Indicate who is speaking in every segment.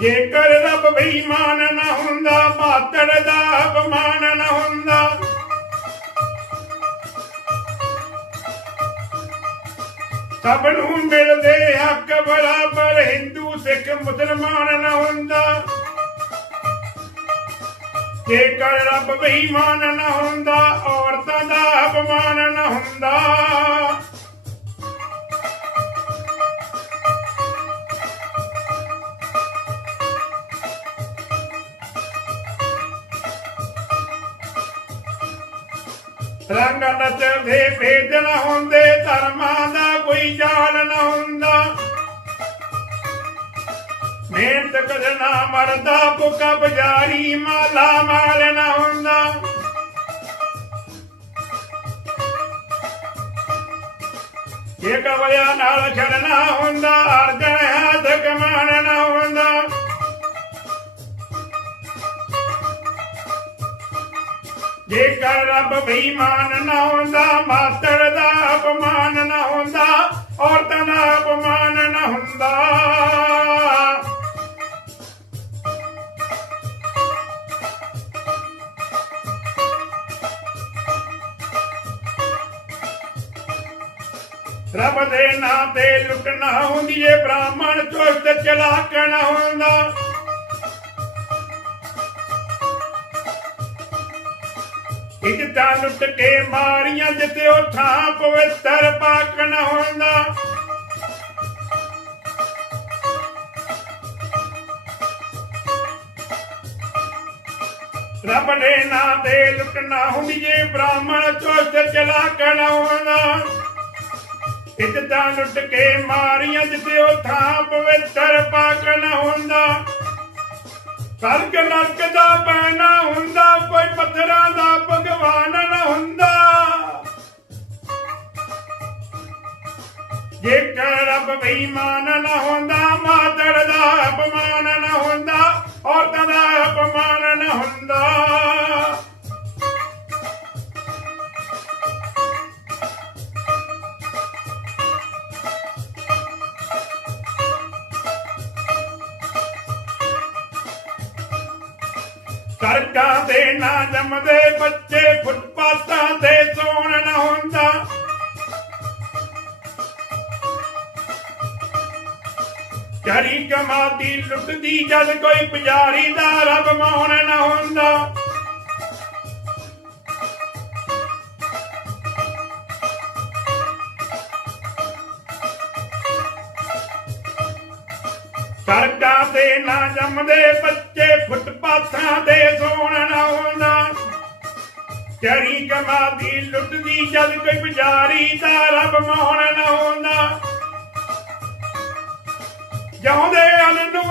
Speaker 1: ਜੇਕਰ ਰੱਬ ਬੇਈਮਾਨ ਨਾ ਹੁੰਦਾ, ਮਾਤੜ ਦਾ ਅਪਮਾਨ ਨਾ ਹੁੰਦਾ। ਸਭ ਨੂੰ ਮਿਲਦੇ ਹੱਕ ਬਰਾਬਰ, ਹਿੰਦੂ, ਸਿੱਖ, ਮੁਸਲਮਾਨ ਨਾ ਹੁੰਦਾ। ਜੇਕਰ ਰੱਬ ਬੇਈਮਾਨ ਨਾ ਹੁੰਦਾ, ਔਰਤਾਂ ਦਾ ਅਪਮਾਨ ਨਾ ਹੁੰਦਾ। ਰੰਗ ਨਚਦੇ ਭੇਦ ਨਾ ਹੁੰਦੇ, ਧਰਮਾਂ ਦਾ ਕੋਈ ਜਾਲ ਨਾ ਹੁੰਦਾ। ਮਿਹਨਤ ਕਰਨਾ ਮਰਦਾ, ਭੁੱਖਾ ਬਜ਼ਾਰੀ ਮਾਲਾ ਮਾਲ ਨਾ ਹੁੰਦਾ। ਇਹ ਕਵਲਿਆ ਨਾਲ ਛੜਨਾ ਹੁੰਦਾ, ਅਰਜਨ ਹੱਥ ਕਮਾਨ ਨਾ ਹੁੰਦਾ। ਜੇਕਰ ਰੱਬ ਬੇਈਮਾਨ ਨਾ ਹੁੰਦਾ ਮਾਤਰ ਦਾ ਅਪਮਾਨ ਨਾ ਹੁੰਦਾ, ਔਰਤਾਂ ਦਾ ਅਪਮਾਨ ਨਾ ਹੁੰਦਾ। ਰੱਬ ਦੇ ਨਾਂ ਤੇ ਲੁੱਟਣਾ ਹੁੰਦੀ ਏ, ਬ੍ਰਾਹਮਣ ਚੁਸਤ ਚਲਾਕਣਾ ਹੁੰਦਾ। ਇੱਜ਼ਤਾਂ ਲੁੱਟ ਕੇ ਮਾਰੀਆਂ ਜਿੱਤੇ ਉਹ ਥਾਂ ਪਵਿੱਤਰ ਪਾਕ ਨਾ ਹੁੰਦਾ। ਰੱਬ ਨੇ ਨਾਂ ਤੇ ਲੁੱਟਣਾ ਹੁੰਦੀ ਬ੍ਰਾਹਮਣ ਚੁਸਤ ਚਲਾਕਣਾ ਹੁੰਦਾ। ਇੱਜ਼ਤਾਂ ਲੁੱਟ ਕੇ ਮਾਰੀਆਂ ਜਿੱਤੇ ਉਹ ਥਾਂ ਪਵਿੱਤਰ ਪਾਕ ਨਾ ਹੁੰਦਾ। ਸਰਗ ਨਰਕ ਦਾ ਪੈਣਾ ਹੁੰਦਾ, ਕੋਈ ਪੱਥਰਾਂ ਦਾ ਬੇਈਮਾਨ ਨਾ ਹੁੰਦਾ, ਮਾਤੜ ਦਾ ਅਪਮਾਨ ਨਾ ਹੁੰਦਾ, ਔਰਤਾਂ ਦਾ ਅਪਮਾਨ ਨਾ ਹੁੰਦਾ। ਸੜਕਾਂ ਤੇ ਨਾ ਜੰਮਦੇ ਬੱਚੇ ਫੁੱਟਪਾਥਾਂ ਤੇ ਸੌਣ ਨਾ ਹੁੰਦਾ ਚਰੀ ਕਮਾਦੀ ਲੁੱਟਦੀ ਜਦ ਕੋਈ ਪੁਜਾਰੀ ਦਾ ਰੱਬ ਮੌਨ ਨਾ ਹੁੰਦਾ। ਸੜਕਾਂ ਤੇ ਨਾ ਜੰਮਦੇ ਬੱਚੇ ਫੁੱਟਪਾਥਾਂ ਤੇ ਸੌਣ ਨਾ ਹੁੰਦਾ। ਚਰੀ ਕਮਾਦੀ ਲੁੱਟਦੀ ਜਦ ਕੋਈ ਪੁਜਾਰੀ ਦਾ ਰੱਬ ਮੌਨ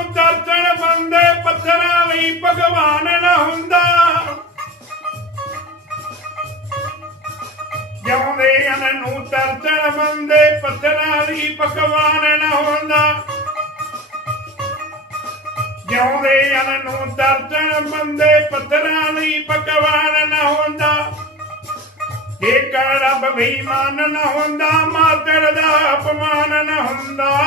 Speaker 1: ਅਨ ਨੂੰ ਬੰਦੇ ਪੱਥਰਾਂ ਲਈ ਭਗਵਾਨ ਨਾ ਹੁੰਦਾ। ਜਿਉਂਦੇ ਹਨ ਨੂੰ ਦਰਸ਼ਨ ਬੰਦੇ ਪੱਥਰਾਂ ਲਈ ਭਗਵਾਨ ਨਾ ਹੁੰਦਾ। ਜਿਉਂਦੇ ਹਨ ਨੂੰ ਦਰਜਨ ਬੰਦੇ ਪੱਥਰਾਂ ਲਈ ਭਗਵਾਨ ਨਾ ਹੁੰਦਾ। ਜੇਕਰ ਰੱਬ ਬੇਈਮਾਨ ਨਾ ਹੁੰਦਾ, ਮਾਤਰ ਦਾ ਅਪਮਾਨ ਨਾ ਹੁੰਦਾ।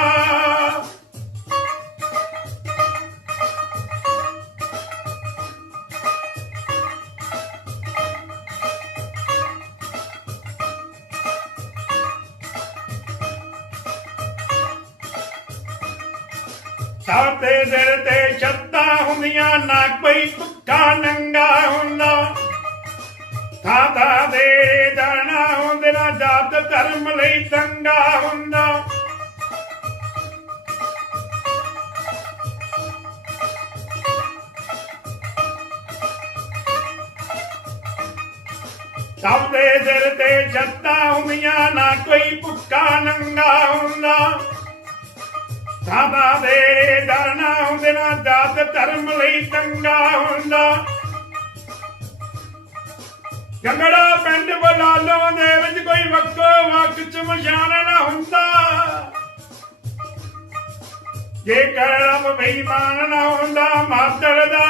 Speaker 1: ਸਾਤੇ ਸਿਰ ਤੇ ਛੱਤਾਂ ਹੁੰਦੀਆਂ ਨਾ ਕੋਈ ਭੁੱਖਾ ਨੰਗਾ ਹੁੰਦਾ। ਥਾਦਾ ਦੇ ਦਾਣਾ ਹੁੰਦੇ ਨਾ ਜਾਤ ਧਰਮ ਲਈ ਤੰਗਾ ਹੁੰਦਾ। ਸਭ ਦੇ ਸਿਰ ਤੇ ਛੱਤਾਂ ਹੁੰਦੀਆਂ ਨਾ ਕੋਈ ਭੁੱਖਾ ਨੰਗਾ ਹੁੰਦਾ। ਸਾਦਾ ਦੇ ਡਰਨਾ ਹੁੰਦੇ ਨਾ, ਜਾਤ ਧਰਮ ਲਈ ਤੰਗਾ ਹੁੰਦਾ। ਜੰਗੜਾ ਪਿੰਡ ਬਲਾਲੋਂ ਦੇ ਵਿੱਚ ਕੋਈ ਵਕੋ ਵਕ ਚਮਸ਼ਾਨ ਨਾ ਹੁੰਦਾ। ਜੇਕਰ ਰੱਬ ਬੇਈਮਾਨ ਨਾ ਹੁੰਦਾ, ਮਾਤੜ ਦਾ